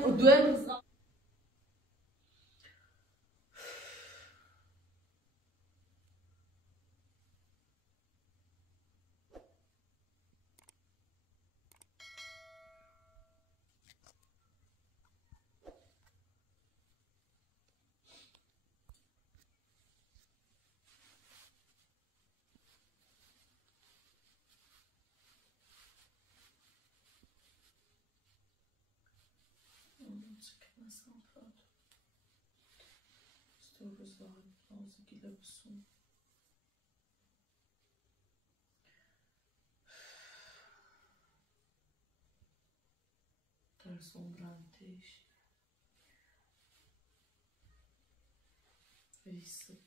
دوام sombrantes, isso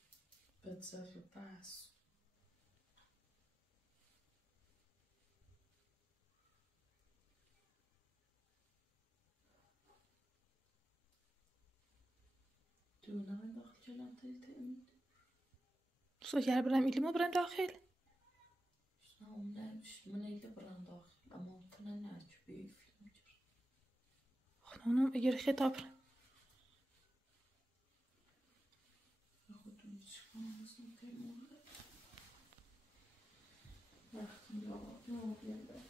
para desarrepasso. تو نمیم داخل کلام تایید سوگر برم ایلی ما برم داخل من ایلی برم داخل اما کنه نچ بیفی خانم اگر خطاب رم خودتون چیکار بسیم که موقع وقتی یا بیاده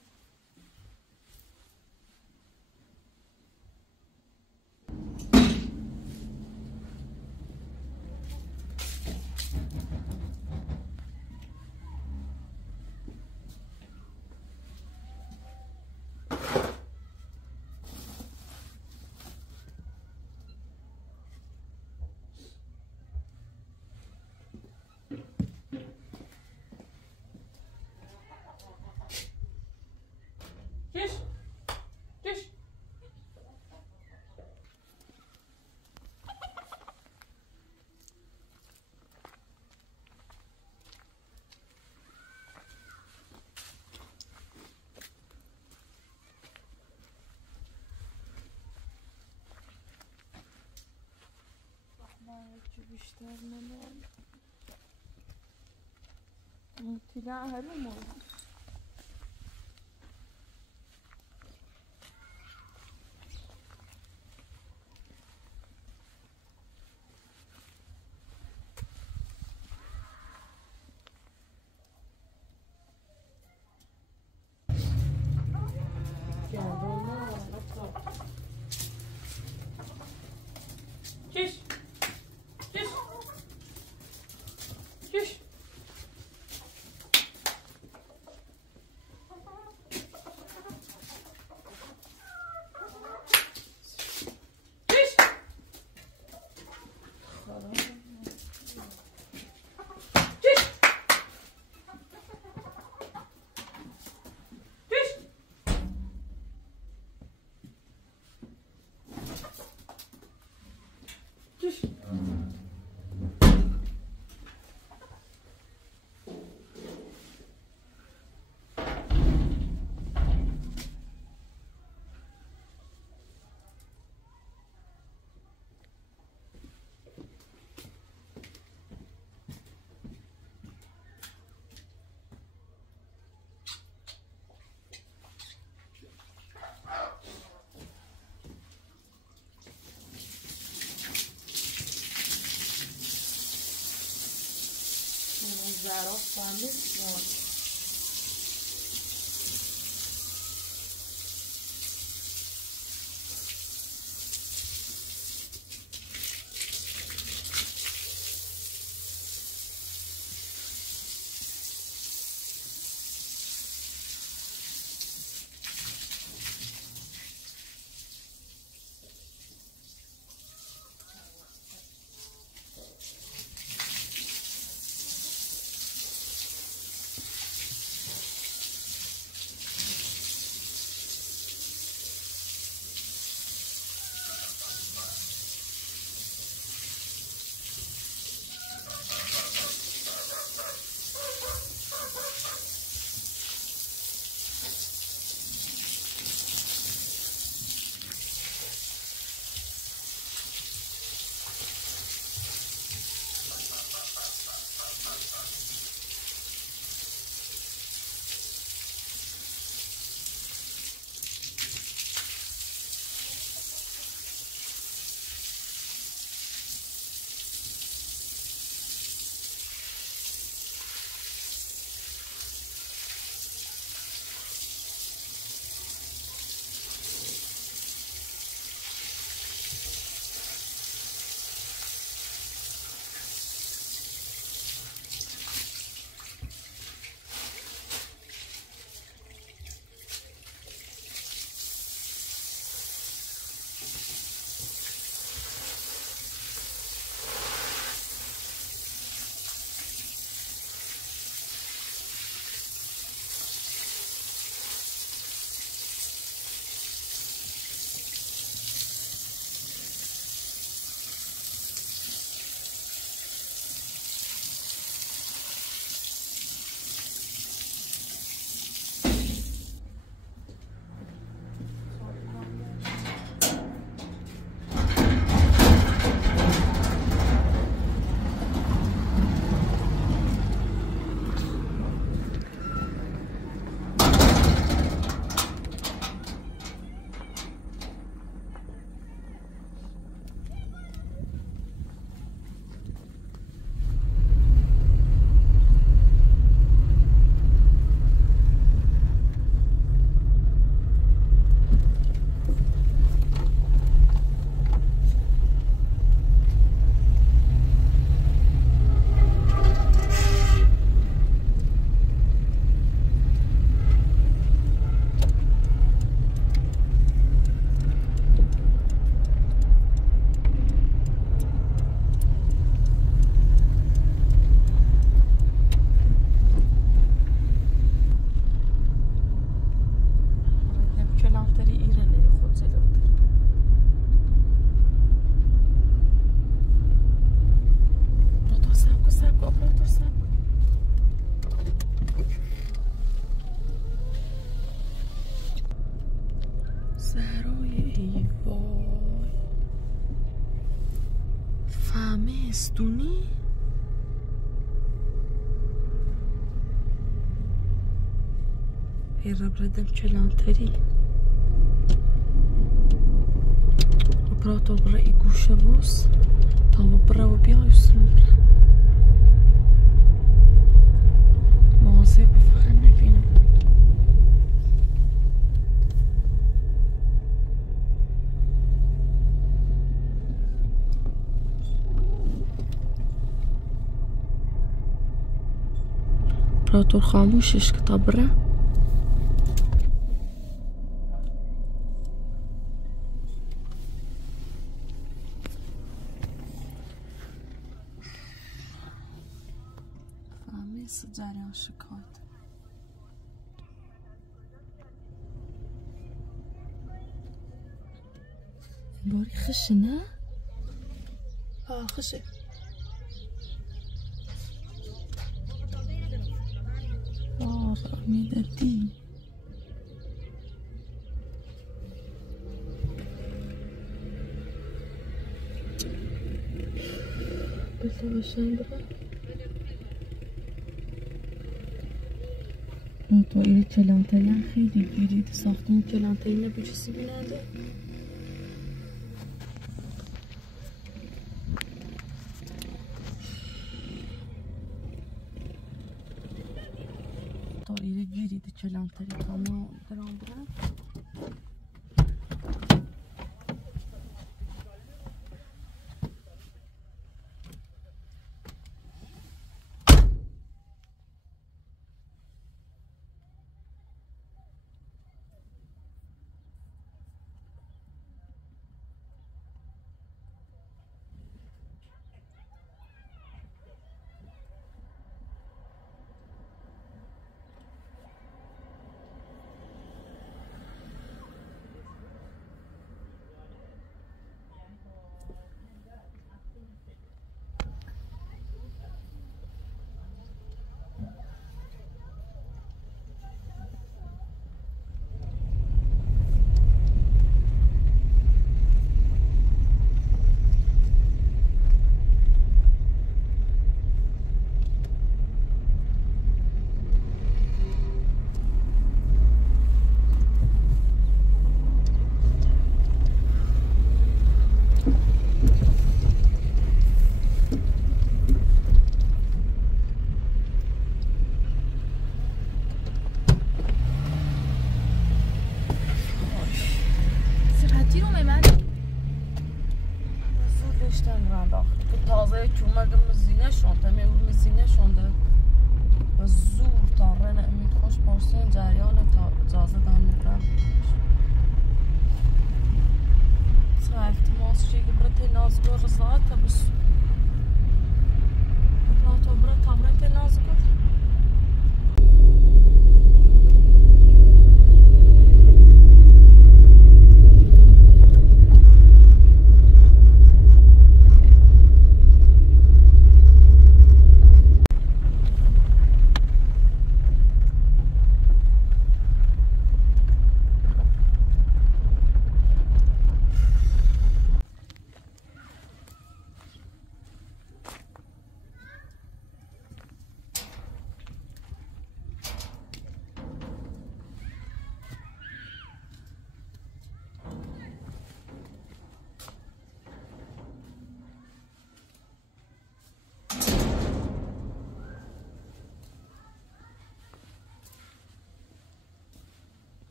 بیشتر نمیم مطلع هلو موضوع زراف فهمید استونی هی ربردم کلانتری براتو برا ای گوشه بوس تا برا و بیای سنور مازه بفخن نبینم براتو خاموشش که تا برا جریان شکایت باری خشه نه؟ خشه میدادی بسه باشن برا تو این کلانتری هم خیلی گیرید ساختمون کلانتری نبوجسی بیننده تو این گیرید کلانتری کامو درام برن تازه چومگم مزینه شونده میگم مزینه شونده و زور تاره نمید خوش پارسین جریان تا اجازه دانده سرعت ماس چیگه برای نازگو رسالت بس برای برای تابرت نازگو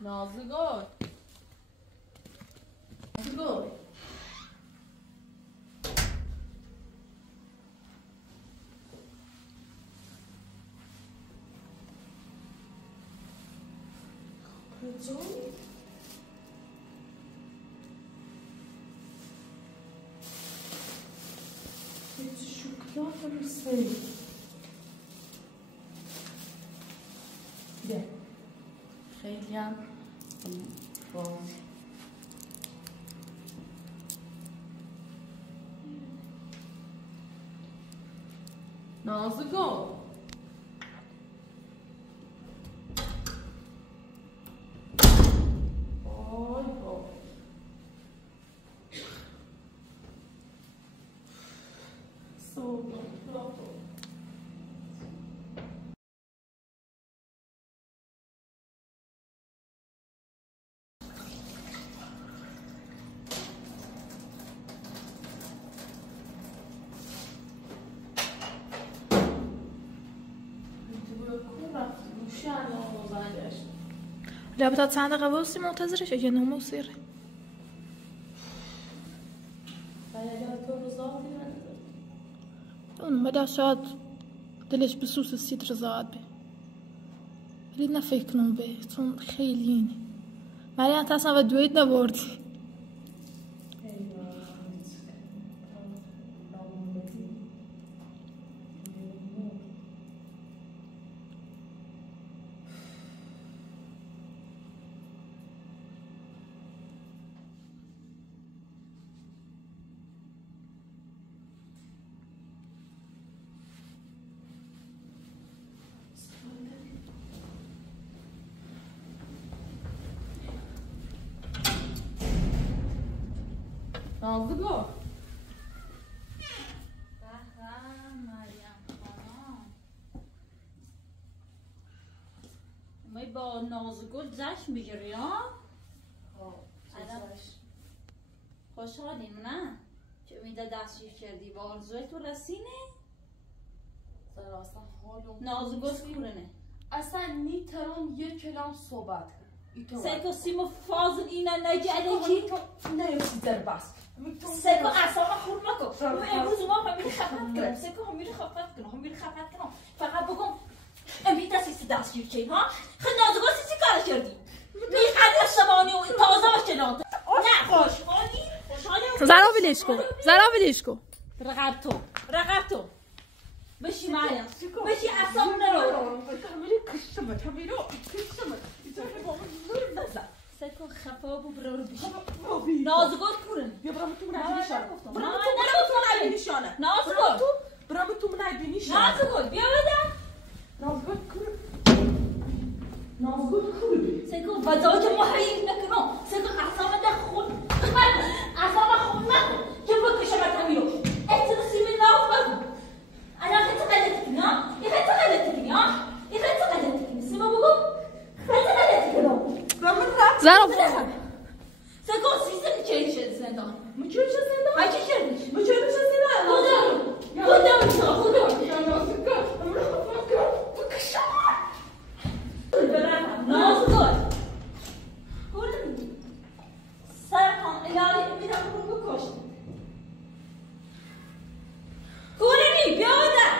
نازگار نازگار کجایی؟ هیچ شکلات بسته ده خیلی هم باز نازگو لابد چند دقیقه واسه منتظرش اگه نموسیره اون بدا شاید دلش بسوس السيد رزاد به ولی نه فکر کنم به چون خیلی اینه مریم تا اصلا و دوید نبردی نازگو مریم خانم ما با نازگل جشن بگیری ها؟ خوشحالیم نه؟ که امیده دستشیر کردی و آرزوی تو رسینه؟ اصلا حالم نازگل کورنه اصلا نیترم یه کلام صحبت سیکو سیمو فاضل اینه نگه کی؟ نه یه چیز در بس سیکو اصلا خور نکن امروز ما همیری خفت کنم سیکو همیری خفت کنم فقط بگم امیده سیسی دستشیر کردی ها؟ خیلی نازگل سیسی کار کردی میخواد شبانی و تازه باشه نازگل نه خوشحالی زرا ولش کن رقب تو بشی مریم بشی اصلا نرو سکو خفا بو برو بشی نازگل کورن بیا برام تو منای بینیشانه نازگل برام تو منای بینیشانه نازگل بیا بدم نازگل کور سکو وضعات محیط نکنم سکو اصلا ده خود نکن که بکشمت همیرو احتیل سیمی ناف بکن انا خیلی غلط کنی ها؟ یه خیلی غلط کنی ها؟ یه خیلی غلط کنی سیما بگم خیلی غلط کنم زرا سکو سیزن چه زندان چه زندان؟ های چه کردیش؟ چه زندان؟ خودم نازگل کورن سرکن الهی امیدم رو بکش کورنی بیا بدن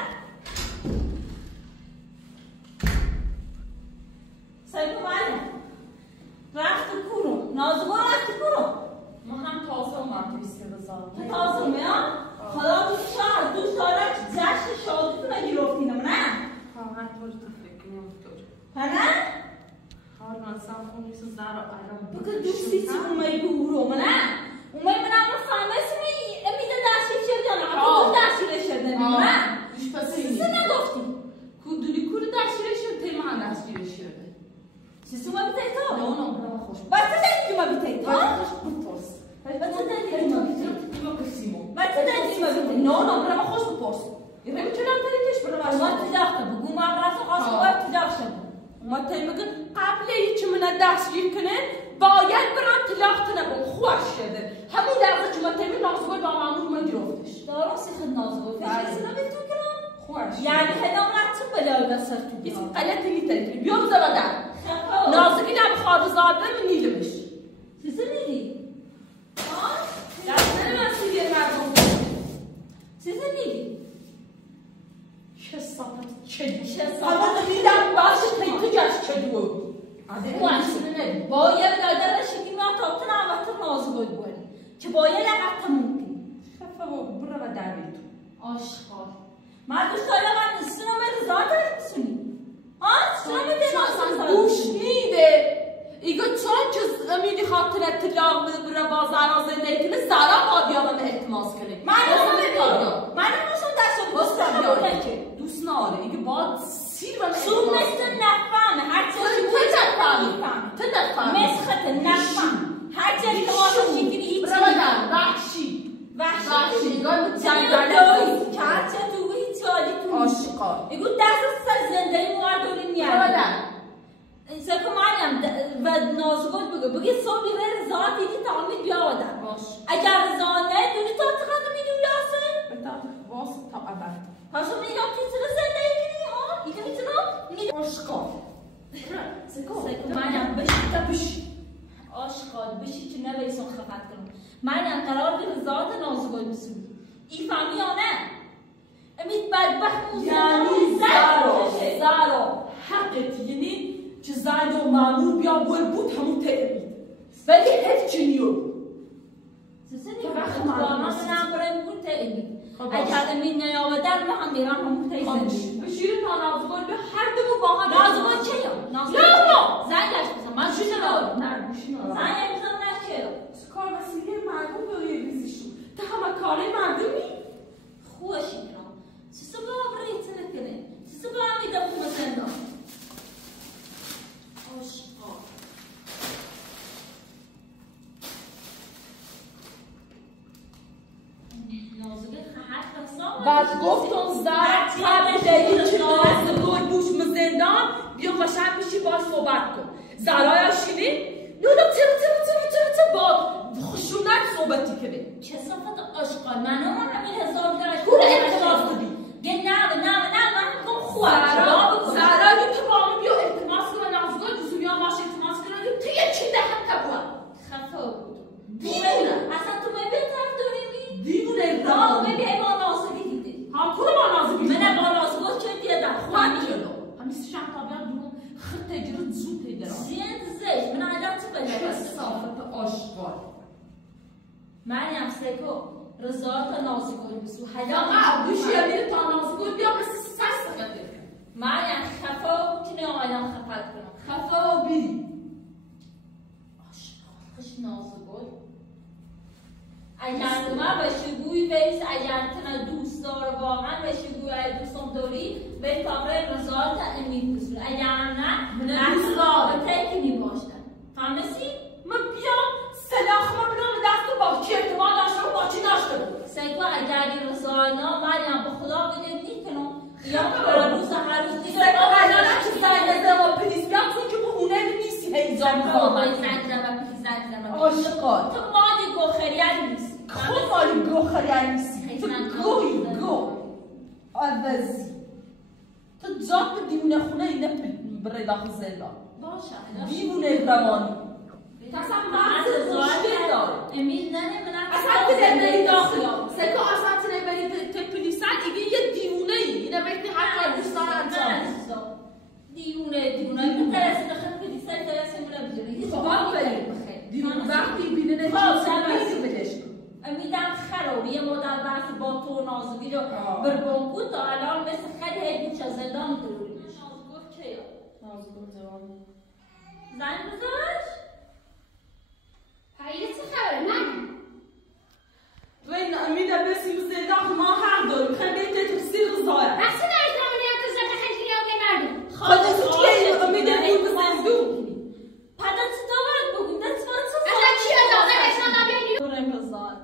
سیکو مریم رفت کورم نازگل رفت کورم ما هم تازه اومد توی رضا تو تازه میان حالا دوست دارم جشن شادیتون رو گرفتینم نه هر طور فکر نمی‌کنم نه Harnansam onu sizlere aram. Bakın düştüğü umayı buğurum ne? Umayı ben ama farmasını emide ders geçirdim. Ama ders geçirdim ne? Düşpesini. Siz ne goftin? Kuduli ders geçirdim. Teman ders geçirdim. Siz uma biteydi ha? Ne onu bana hoş. Batı dedi uma biteydi ha? Bu toz. Batı dedi uma biteydi. Yok kısimo. Batı dedi uma biteydi. Ne onu bana hoş bu post. İrem çelam terekeş bana var. Uma tüdakta bu gumarası qasım var tüdakta. ما تیمگه قبل هیچ من دستگیر کنه باید برم تلاخت نبود خوش شده همون لحظه که ما تیم نازگل با مامور من گرفتش دارم سیخ نازگل فکر کنم تو کنم خوش یعنی هدام رفتم بلای بسر تو این غلط نیست بیام زبادر نازگی نم خارزاده من نیلمش سیزه نیلی ها دستن من سیگه مردم سیزه نیلی چه صافت چه صافت میدم باشه تو جاش چدو واسه باید دادن شکی ما تا نامت نازگل بود که باید لقب ممکن خفه برو و دروید آشغال من دوست دارم من سینما رضا دارم سینما گوش میده ایگو چون که امیدی خاطر اطلاق بره با زرا زنده کنه زرا آبیامه التماس کنه من نمیشم دست دوست ناره ایگه باید سیر و سوم مثل نفهمه هر چیزی تو نفهمی مسخت نفهم هر چیزی که ما تو شکلی هیچی وحشی جنگلی که هر چیزی تو هیچی حالی تو عاشقا ایگو دست زنده مواردوری نیاد سکو مریم و نازگل بگه صبح بیره رضا دیدی تعمید بیا آدم اگر رضا نه دونی تا چقدر میدونی لازم؟ واسه تا ابد پس میگم که چرا زندگی کنی ها؟ ایده میتونم؟ عاشقا سکو منم بشی آشقال بشی که نبیسون خفت کنم منم قرار به رضایت نازگل بسوی ای فهمی یا نه؟ امید بدبخت یعنی زارا حقت یعنی که زنگ و مامور بیا بول بود همون تقبید ولی هیچ چی نیو سسنی وقت بانا منم برای بود تقبید اگر امید نیاودن من هم میرم همون تقبید بشیر تا نازگل به هر دو با هم نازگل چه یا؟ نه زنگش بزن من شوشه نبود نه گوشی نازگل زنگش بزن نه چه کار وسیله مردم برای ریزیشون تا همه کاره مردمی خوشی کنم سسو با برای تنکنه سسو با امیده بود مثلا آشقا بعد گفتم زرد تب دلیل چه نازگل بوش مزندان بیا قشنگ بشی باش صحبت کن زرای شیلی نونو تر با خشونت صحبتی کنه چه صفت آشقال من همین حساب درش کونه احتماس بدی نه من میگم خوب زرای تو با همون بیا التماس کنه نازگل جزویا باش التماس کنه تو یه چی ده حتی بود خفه بود دیوونه اصلا تو من بهتر داری دیوونه ها ببین با نازگی دیدی ها کنه با نازگی من با نازگل چه دیدم خواهد جلو همیشه شم تابیان دونم خط تجرد زود پیدرم زیش من عجب تو بده صافت آشغال مریم سکو رضایت نازگل بسو یا قبلش یه تا نازگل بیا مثل سست قدر مریم خفه و کنه آیدم خفت کنم خفه و بیری خوش نازگل اگر من به شگوی ویس اگر تنه دوست داره واقعا به شگوی ای دوستم داری به تابع رضایت امید بسو اگر نه اصلا تکی باشدن فهمسی؟ من بیام سلاخ من بنام دست با کی ارتباط داشته و با چی داشته بود سیکو اگر این رضاینا مریم به خدا بده نیکنم یا هر روز دیگه سیکو اگر چه زنگ زدم و پلیس بیام تو که به خونه نیستی هیزان میکنم زنگ زدم آشقال تو مالی گوخریت نیست خود مالی گوخریت نیستی تو گو عوضی تو جات دیونه خونه اینه برای داخل زندان باشه دیونه روانی اصلا مرز مشکل داره امید نمیدونم اصلا که بری داخل سکو اصلا که بری پلیسان ایگه یه دیونه ای اینه بکنی هر کار دوستان انجام دیونه میترسی داخل پلیسان ترسی مونه بجوری خب بریم دیونه وقتی بینه نمیشه بدش امیدم خراب یه مدت بحث با تو نازگی رو برگم بود تا الان مثل خیلی هیچ از زندان دوری نازگل که نازگل جواب زنگ بزنش پاییده چه خبره من؟ وین امیده بسی زندان ما هم داریم خیلی بیته تفسیر غذایه بخشی نایز نمونه تو زده خیلی نیام مردم خودت که امیده بود بزندون پدر چطور باید بگیم دست باید اصلا چی اجازه بشن نبیانی برم رزاد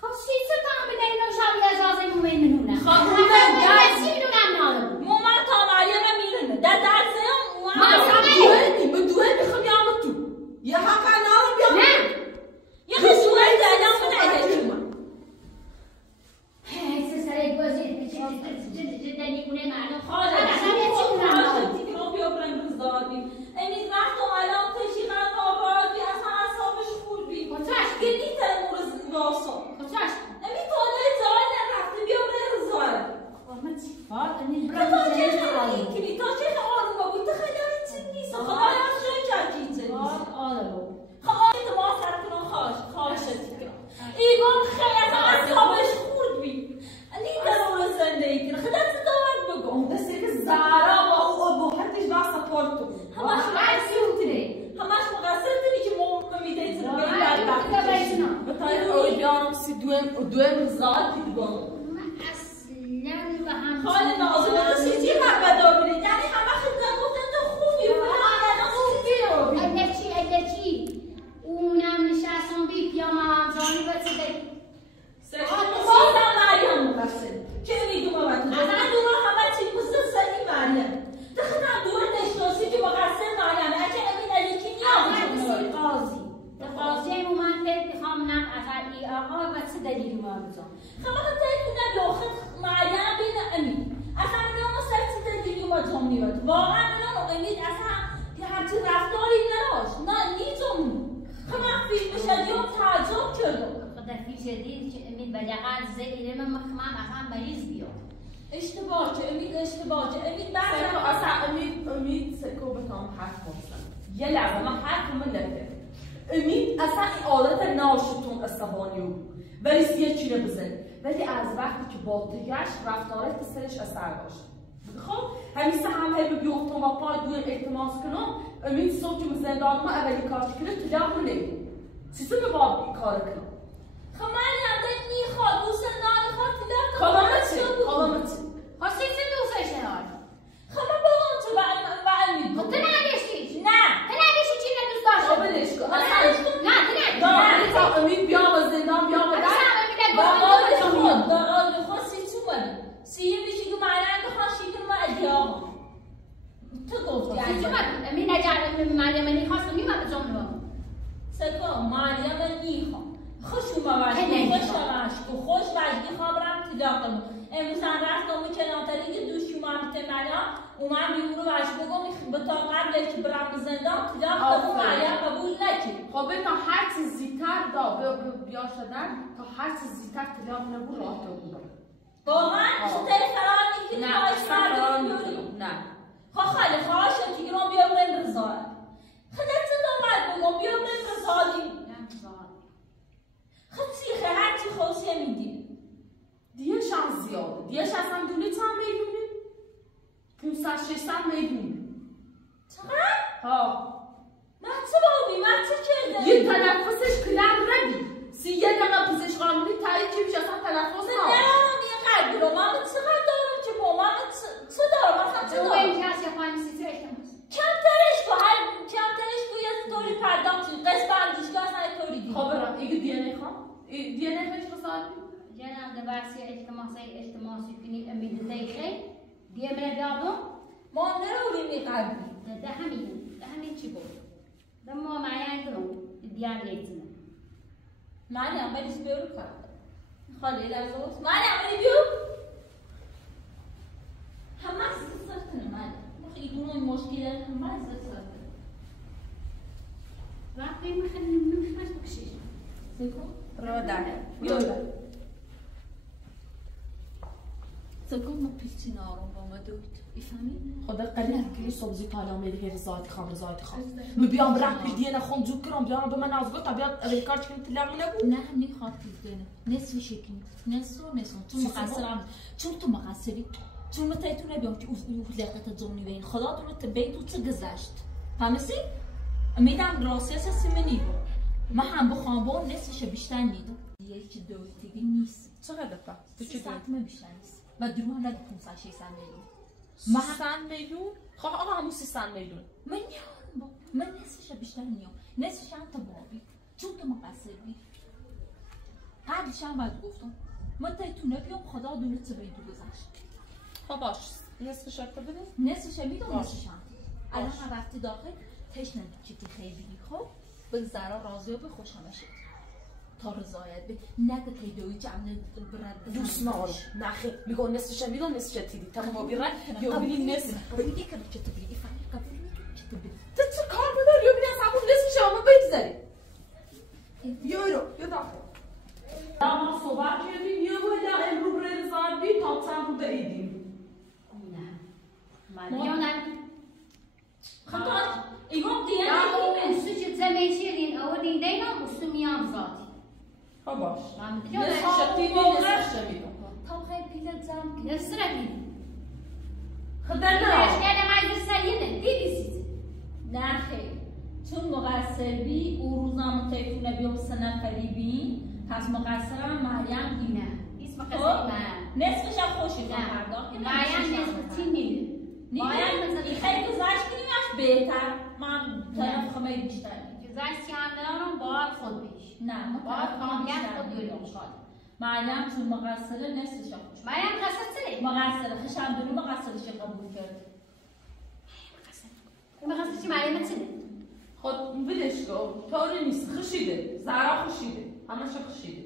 خب چی چه تام بدهیم نو شبی اجازه مومن منونه خب بسی میدونم نالو مومن تا مریم میلونه در درسه هم ما اصلا دوهل میخوام یامو تو یه حق نارو بیام نه یه خشوه دنیا منه هی سر بازی جدنی کنه مردم حالا اصلا یه چی کنم دیگه رو بیا برم رزادیم امید وقت و الان تشیقن ناراضی اصلا اصابش خور بی گلی ترمورز واسا امید تاله جای نرفته بیا برم رزاد من چی فارد امید تا چه خیلی کنی تا چه آروم بود تا خیلی چی نیست خب آیا از جای چرکی چه نیست خب آیا ما سر کنم خواهشتی کنم ایگون خیلی اصلا اصابش خورد بی نیده رو زندگی کنه خیلی از داود بگم دسته که زارا با او ابوحتش با سپورتو همش همش مقصر داری که ما میده ایتر بگیم بطای اویدیانم سی دویم زاد دیدگم من اصلا به هم حال نازم رو سیزی مقدار بینید یعنی همه خیلی گفتن تو خوبی اگرچی اونم نشستم بی پیاما همزانی و چه داری بازم مریم مقصر که میدوم من تو اصلا دور همه چی بسید سنی مریم دخنم دور نشناسی که مقصر مریم اگه امین علی کی نیام قاضی مومن میخوام نم اقلی آقا و چه دلیلی ما بزن خب من تایید کنم مریم بین امین اصلا اینا ما سر چه دلیلی ما جام نیاد واقعا اینا امید اصلا شدید که امید بدقت زیر من مخمم اخم مریض بیاد اشتباه چه امید سکو اصلا امید سکو بتام حرف بزن یه لحظه من حرف من نده امید اصلا این عادت ناشتون عصبانی بود ولی سیه چی رو بزن ولی از وقتی که با تگشت رفتارت سرش اثر داشت خب همیشه هم هی بیفتم و پای دویم التماس کنم امید صبح که زندان ما اولی کارش کنه تجاه رو نگیم چیزی به باب این کار کنم خب من یادم میخواد دوست نمیخواد تجاه کلامت خواستی چه دوستش نهار خب من بگم تو و امید خب تو نگشتی نه تو نگشتی چی ندوست داشت خب بلش کن نه تو نگشتی تا امید بیا و زندان بیا و در خود سی چی بودی سیه بیشی که معنی بخواشی که ما ادیاغم تو گفتی امید نجعل مریم خواست میمد جمله سکو مریم نیخوام خوش اومدی خوش وجدی خواب رم تجاه کنم امروز هم رفتم کلانتری که دوش اومد تمنا اومد بیرون رو وجد بگم به تا قبل که برم زندان تجاه کنم مریم قبول نکرد خب بگم هر چیز زیتر بیا شدن تا هر چیز زیتر تجاه نبود راه تو بود واقعا تو تلفرانی که نه خب خاله خواهش شد که رو بیا برن رضایت خدت چه دامد بگم بیا برن رضایت خب سیخه هر چی خوصیه میدی دیه شانس زیاده دیه شانس هم دونی چند میدونی؟ 500-600 میدونی چقدر؟ ها من چه بابی؟ من چه کرده؟ یه تنفسش کلم رگی 31 دقیقه پزشک قانونی تایید چی میشه اصلا تنفس ها نه یه قدری رو من چقدر دارم که با من چه دارم اصلا چه دارم؟ این کسی خواهیم سیتر احتماس کمترش کو یه طوری پرداخت قسم اندیشگاه اصلا یه طوری دید خب برم ایگه دیانه خواه؟ دیانه خوش بسازی؟ جناب دبرسی التماسی کنید امید دیگه دیگه من بیابم ما نرویم قبلی ده همین چی بود ده ما معین کنم دیان لیتونه مریم بلیش بیارو کرد خاله لازم مریم بلی بیارو همه از سرطنه مریم خیلی گونه مشکل داره همه از سرطنه وقتی من خیلی نمیخواست بکشیش رو داره بیارو سکون ما پیچی نارم با ما دوید ایفهمی؟ خدا قلیل که صبحی طالع میده رضایت خام می بیام برم پیش دیانه خون جو کرم بیام به من نازگو تا بیاد ریکار چکنی تلم نگو نه نمیخواد دیدنه نصفی شکنی نصف چون مقصرم چون تو مقصری چون متایتون نبیام که لقت زونی بین خدا دونه تبید و چه گذشت فهمسی؟ امیدم راستی هستی منی بود من هم بخوام با نصفش بیشتر نیدم یکی دویتگی نیست چقدر پا؟ تو چی ساعت من بیشتر نیست و درو هم نگه 500-600 میلیون 300 میلیون؟ خواه آقا همون 300 میلیون من نیام با من نصفش بیشتر نیام نصفش هم تا بابی چون تو مقصر بی قبلش هم باید گفتم من تو نبیام خدا دونه چه بیدو گذشت خب باش نصفش رو بده؟ نصفش میدونم نصفش هم الان هم رفتی داخل تشنه چیتی خیلی خب بگذرا راضی و به خوش همشه تا رضایت به نگه تیدوی جمعه برد دوست نارم نخیر میگو نصفش میدونم نصفش تیدی تمام بیرد یا بینی نصف بایی که چه تبری ایفانی قبول میکنم چه تبری تو چه کار بدار یا بینی از همون نصفش همون بگذاری یا داخل ما صحبت کردیم یا باید امرو برای رضایت بی تا چند رو بریدیم نه نه خطا ایگم دیگه سوچ زمیشیرین او دیدینا مسلمیان ذاتی خب باش نصفش نصفش تیدی نصفش میدونم تا خیلی پیلت زم که نصرفی خدا نه اشکال مجلس سلیمه دیدیسید نه خیلی چون مقصر بی او روزنامه تیفونه بیام 3 نفری بی پس مقصرم مریم نه اسم مقصر نصفش هم خوشی پرداخت مریم نصف تیم میده این خیلی گذشت کنیمش بهتر من طرف خمه بیشتر گذشتی هم ندارم باید خود بیش نه ما باید طرف کامیت بیشتر خود داریم خواهد مریم چون مقصره نصفش هم خوش مریم قصد سره مقصره خشم دونو مقصرش قبول کرد مقصد چی مریم چه خود بلش کن طوری نیست خشیده زهرا خشیده همش خشیده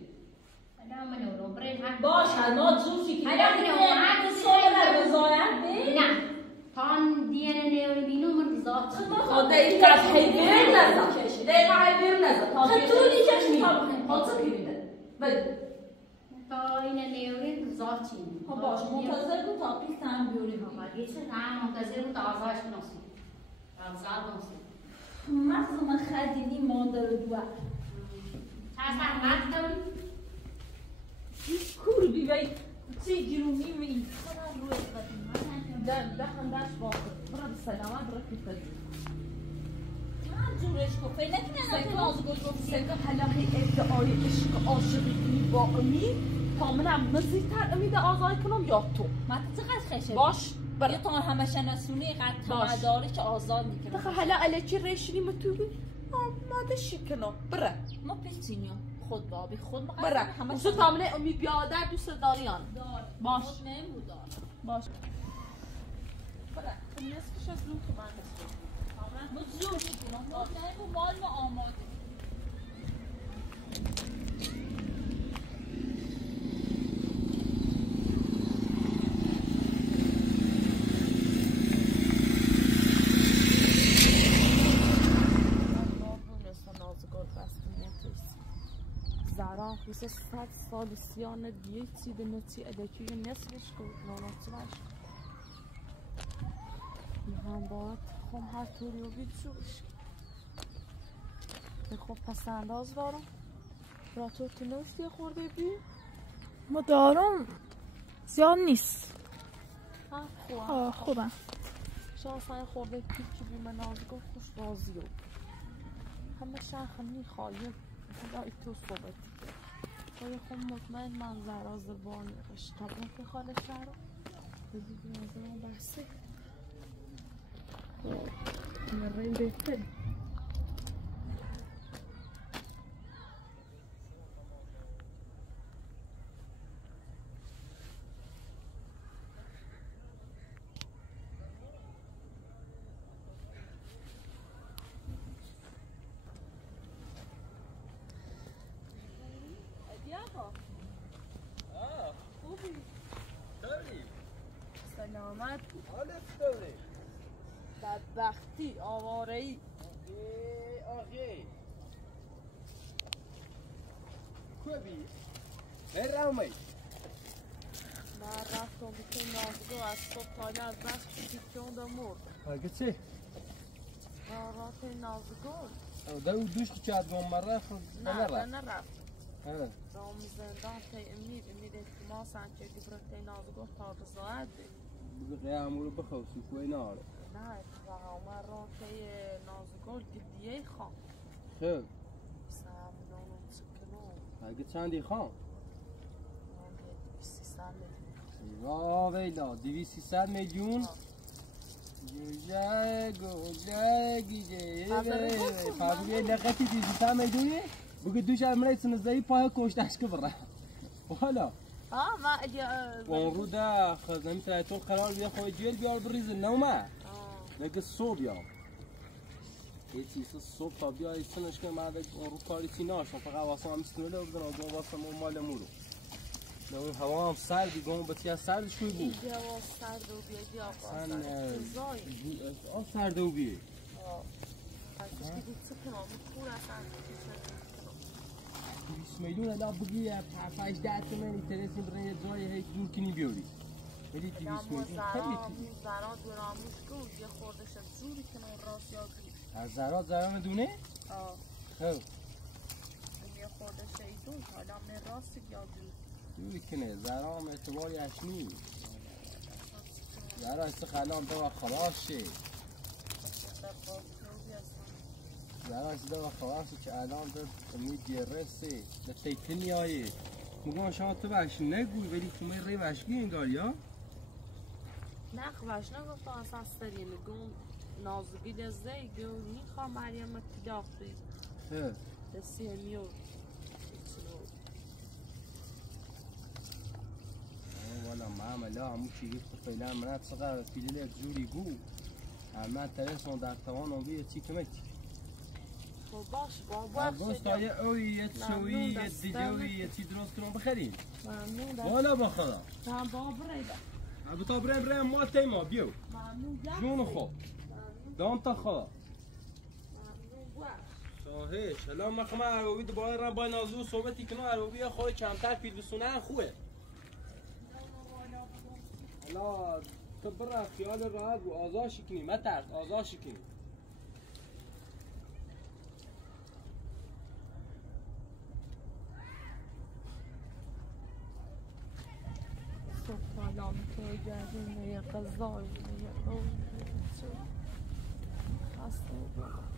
الان من اونو برای هم باشه ما جوشی که الان من اونو هر کسی سوال رضایت بی نه تان دیانه نیو بینو من ذات خود دقیقه حیبیر نزد دقیقه حیبیر نزد خطوری کشی خود چه پیمیده بله تا این نیورین زاچین خب باش منتظر بود تا پیست هم بیوریم یه چه هم منتظر بود آزاش بناسیم رمزار بناسیم مغز من خدیدی مادر دوه چه مغز داری؟ کور بیوی چی جرومی می خودم روی قدیم ده خندش باقی برا به سلامت برا که خدیم من جورش کن فیل نکنه که نازگل گفتی سنگا حالا هی ادعای عشق عاشقی با امید تا منم مزیدتر امید آزای کنم یا تو من چقدر خشه باش یه تا همه شناسونی قد تمداری که آزاد میکنم دخل حالا الکی ریشنی متوبی ماده شکنم بره ما پیچینیو خود بابی خود مقدم بره همه اوشو تامنه امید بیادر دوست داریان باش خود نمو دار باش بره تو نصفش از لون تو من نصفش ما زور میکنم خود نمو مال ما آماده زارا مثل 100 سال سیانه دیگه چی به نتی ادکی نصفش کن ناناتیش هم باید خم هر طوری و بید جوش به خب پس انداز دارم را تو نوشتی خورده بی ما دارم زیاد نیست خوبه خوبه شانسان خورده پیچی بی من نازگاه خوش رازی و همه شخص میخوایم خدا ای تو صحبت خواهی خب مطمئن من زراز بانی اشتباه که خاله شهر بزیدی نظرم بحثه مرین بهتر سلامت بدبختی آواره‌ای آخه خوبی؟ برام می من رفتم بکنم نازگو از صبح تاله از دست پیچون دا مرد اگه چه؟ من رفتم نازگو دو دوشت چاد گم مره خود نرفت رام زندان تی امید احتمال سنچه که برای نازگو تا بزاید بگه قیامو رو بخوصی کوی ناره نه من را تی نازگو گدیه خوام خب سمنون سکنون اگه چندی خان؟ 300 میلیون را ویلا 200 میلیون گوجه گیجه پاپیه لقتی 200 میلیونی بگه دوش امره سنزدهی پای کشتش که بره حالا ما اون رو ده خزنمی تایتون قرار بیا خواه جیل بیار بریز نومه لگه صبح یا یه چیز صبح تا بیا ایسنش که من اون رو کاری چی ناشم فقط واسه هم استنوله بودن آگاه واسه ما مال مورو اون هوا هم سردی گم بطی از سرد شوی بود اینجا سرد و بیادی آقا سرد و بیه پسش که دید سکنم کور اصلا 200 میلیون ادا بگی 5-10 تومن اینترنتی برای یه جای هیچ دور کنی بیاری ولی 200 میلیون خیلی چیزی زران دراموش گود یه خوردش از جوری کنه اون راست یا گوش از زران دونه؟ خب یه خوردش ایدون حالا من راست یا گوش جوری کنه زران اعتباری اشنی زران استخلام دوا خلاص شه زران دوا خلاص که الان داد امید گرسه لطیتنی آیه مگم شما تو بخش نگوی ولی تو می ری بشگی انگار یا؟ نه خوش نگفتم اصلا سری نگم نازگی دزده گو میخوام مریم اتداق بید دستی میو والا معامله همون چی گفت فعلا من صغار فیلیل جوری گو من تلفن در توان اون بیه چی کمکی خب باش با گوشت های اوی یه چوی یه دیجوی یه چی درست کنم بخریم ممنون والا بخدا هم با بریده البته بریم ما تیما بیو ممنون جون خوب دام تا خدا ممنون باش ناهش الان ما خما عربی دوباره رم با نازو صحبتی کنه عربی خود کمتر پیل بسونه خوبه حالا تو برا خیال راحت و آزاشی کنی مترس آزاشی کنی سلام تو گردونه غذای خسته بودم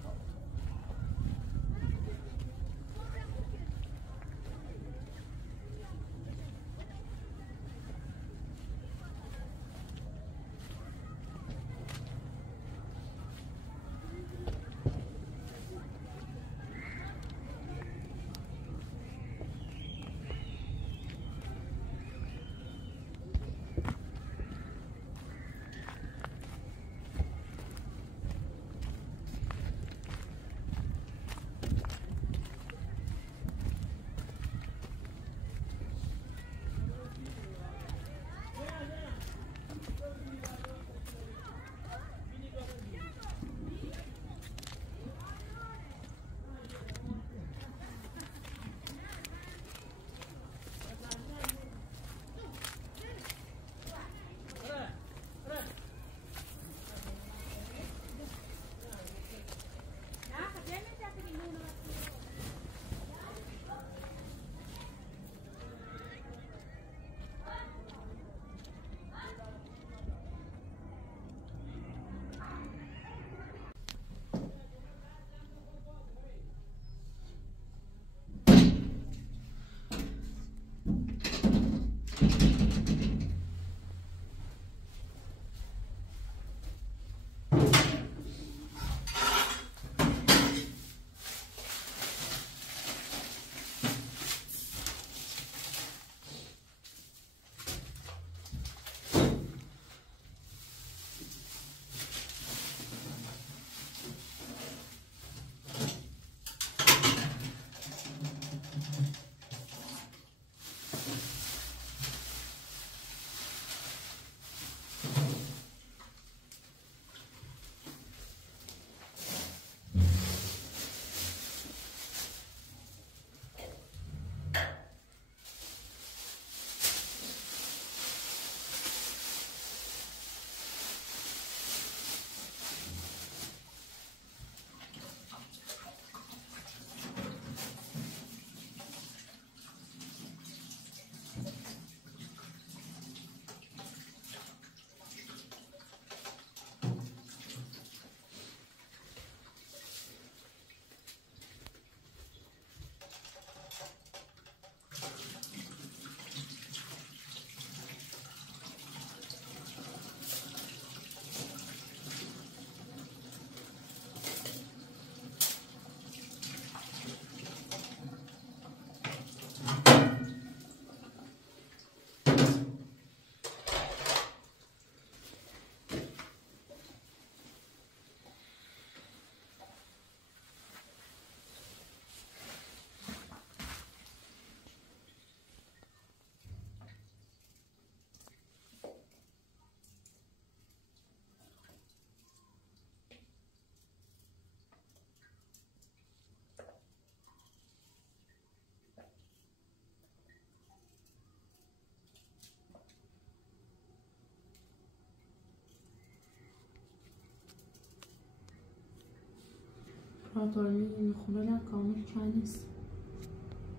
رادارمی این خونه نه کامل که نیست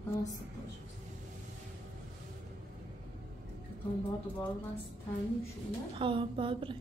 راست باشه کتون باید دوباره راست ترمیم شونه ها باید بره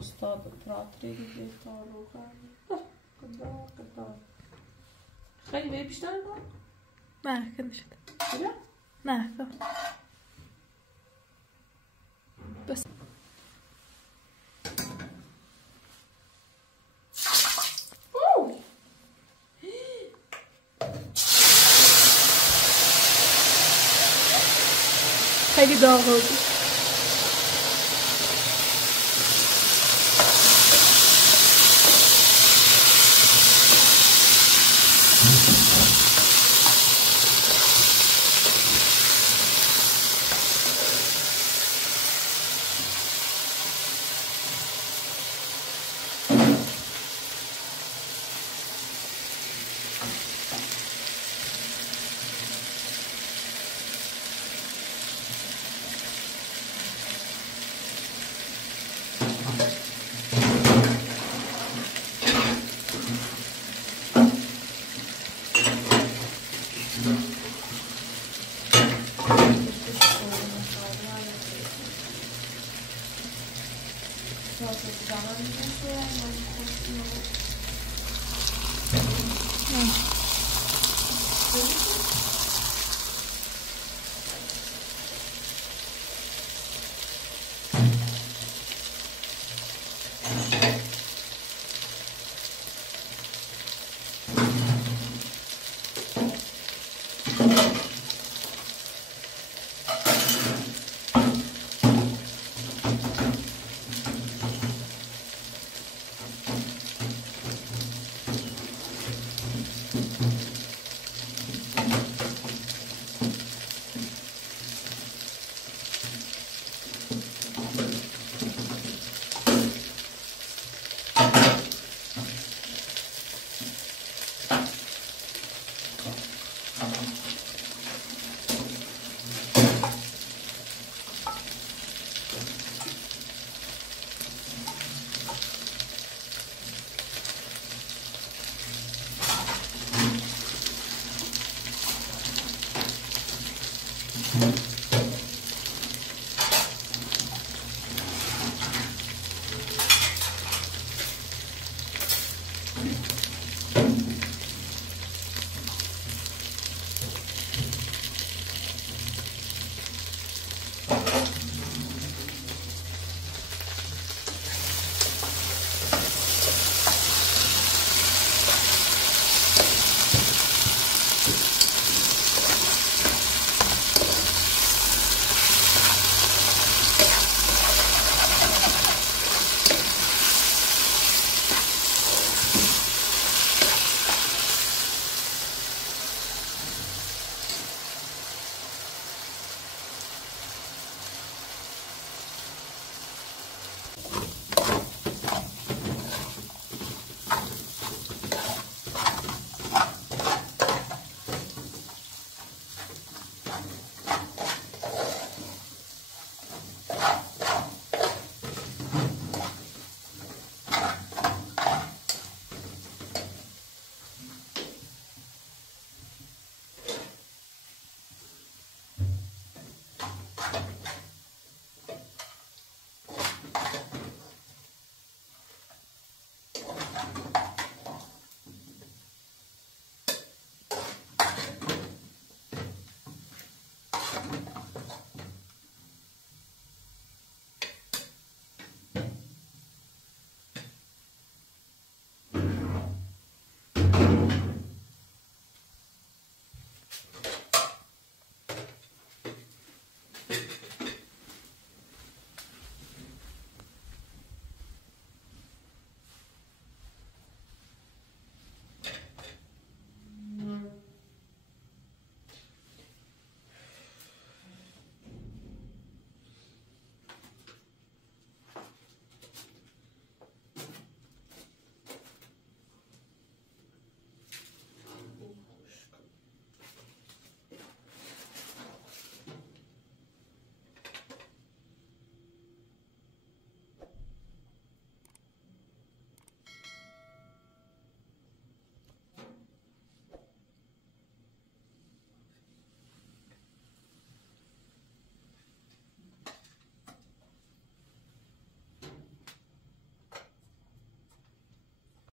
استاد تئاتری دیگه تاروغن قدار خیلی بری بیشتر کن؟ نه کم شده بله؟ نه کم بس خیلی داغ بود.